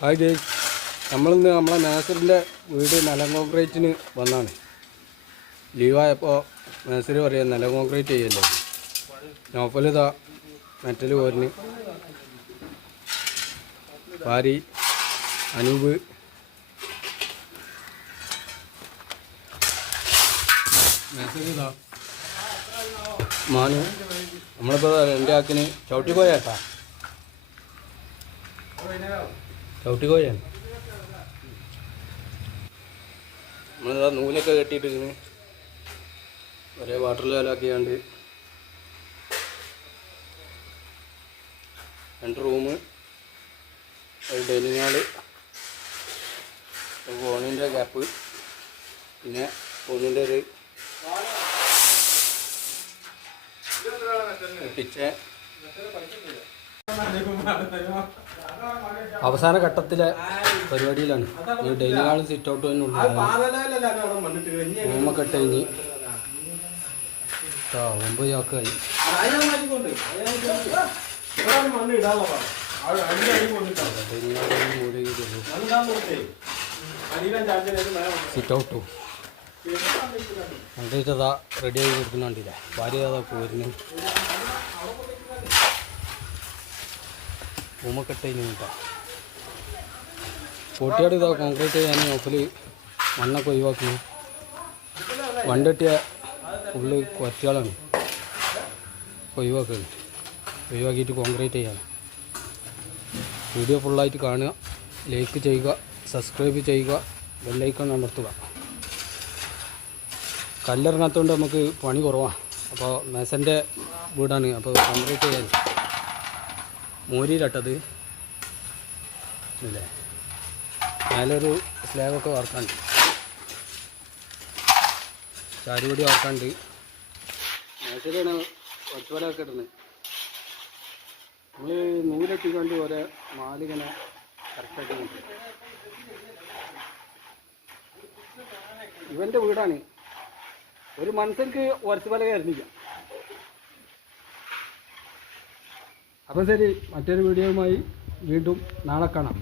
Hi guys, നമ്മളിന്ന് നമ്മളെ നാസറിൻ്റെ വീട് നിലം കോൺക്രീറ്റിന് വന്നാണ്. ലീവായപ്പോൾ നാസർ പറയാം നിലം കോൺക്രീറ്റ് ചെയ്യല്ലേ. നോഫലിതാ മെറ്റൽ കോരിന്, പാരി, അനൂപ്, നാസറിതാ മാനു. നമ്മളിപ്പോൾ എൻ്റെ ആക്കിന് ചവിട്ടിക്കോയാട്ടാ, ചവിട്ടിക്കോയാണ്. നമ്മളിതാ നൂലൊക്കെ കെട്ടിയിട്ടിരിക്കുന്നു. ഒരേ വാട്ടർ ലെവലാക്കിയാണ്ട് 2 റൂമ്, ഒരു ഡൈനിങ് ഹാള്, ഒരു ഫോണിൻ്റെ ഗ്യാപ്പ്, പിന്നെ ഫോണിൻ്റെ ഒരു കിച്ചൺ. അവസാന ഘട്ടത്തിലെ പരിപാടിയിലാണ്. ഈ ഡൈനിങ് ഹാളും സിറ്റ് ഔട്ട് തന്നെ ഉള്ളത്. റൂമൊക്കെ ഇട്ട് കഴിഞ്ഞ് 9 ചാക്കായി. സിറ്റ് ഔട്ടും കണ്ടിട്ടതാ റെഡിയായി കൊടുക്കുന്നുണ്ടില്ല. ഭാര്യ അതാ പോരുന്നു. റൂമൊക്കെ ഇട്ട് കഴിഞ്ഞ് കേട്ടോ. കോട്ടിയാട് ഇതാ കോൺക്രീറ്റ് ചെയ്യാൻ നോക്കൽ മണ്ണൊക്കെ ഒഴിവാക്കുന്നു. വണ്ടിട്ടിയ ഫുള്ള് കുറച്ചുകളാണ് ഒഴിവാക്കിയിട്ട് കോൺക്രീറ്റ് ചെയ്യാണ്. വീഡിയോ ഫുള്ളായിട്ട് കാണുക, ലൈക്ക് ചെയ്യുക, സബ്സ്ക്രൈബ് ചെയ്യുക, ബെല്ലൈക്കൺ അമർത്തുക. കല്ലിറങ്ങാത്തതുകൊണ്ട് നമുക്ക് പണി കുറവാണ്. അപ്പോൾ മെസൻ്റെ വീടാണ്. അപ്പോൾ കോൺക്രീറ്റ് ചെയ്യാൻ മോരിയിലട്ടത് ഇല്ലേ. മേലൊരു സ്ലാബൊക്കെ വാർക്കാണ്ട്, ചാരുപടി വാർക്കാണ്ട്. മേശയിലാണ് ഒറ്റവലൊക്കെ ഇടുന്നത്. നമ്മൾ നൂലെത്തിക്കൊണ്ട് ഓരോ മാലിങ്ങനെ കറക്റ്റായിട്ട് കിട്ടും. ഇവൻ്റെ വീടാണ്. ഒരു മനുഷ്യർക്ക് ഒറ്റവല കയറുന്നില്ല. അപ്പം ശരി, മറ്റൊരു വീഡിയോയുമായി വീണ്ടും നാളെ കാണാം.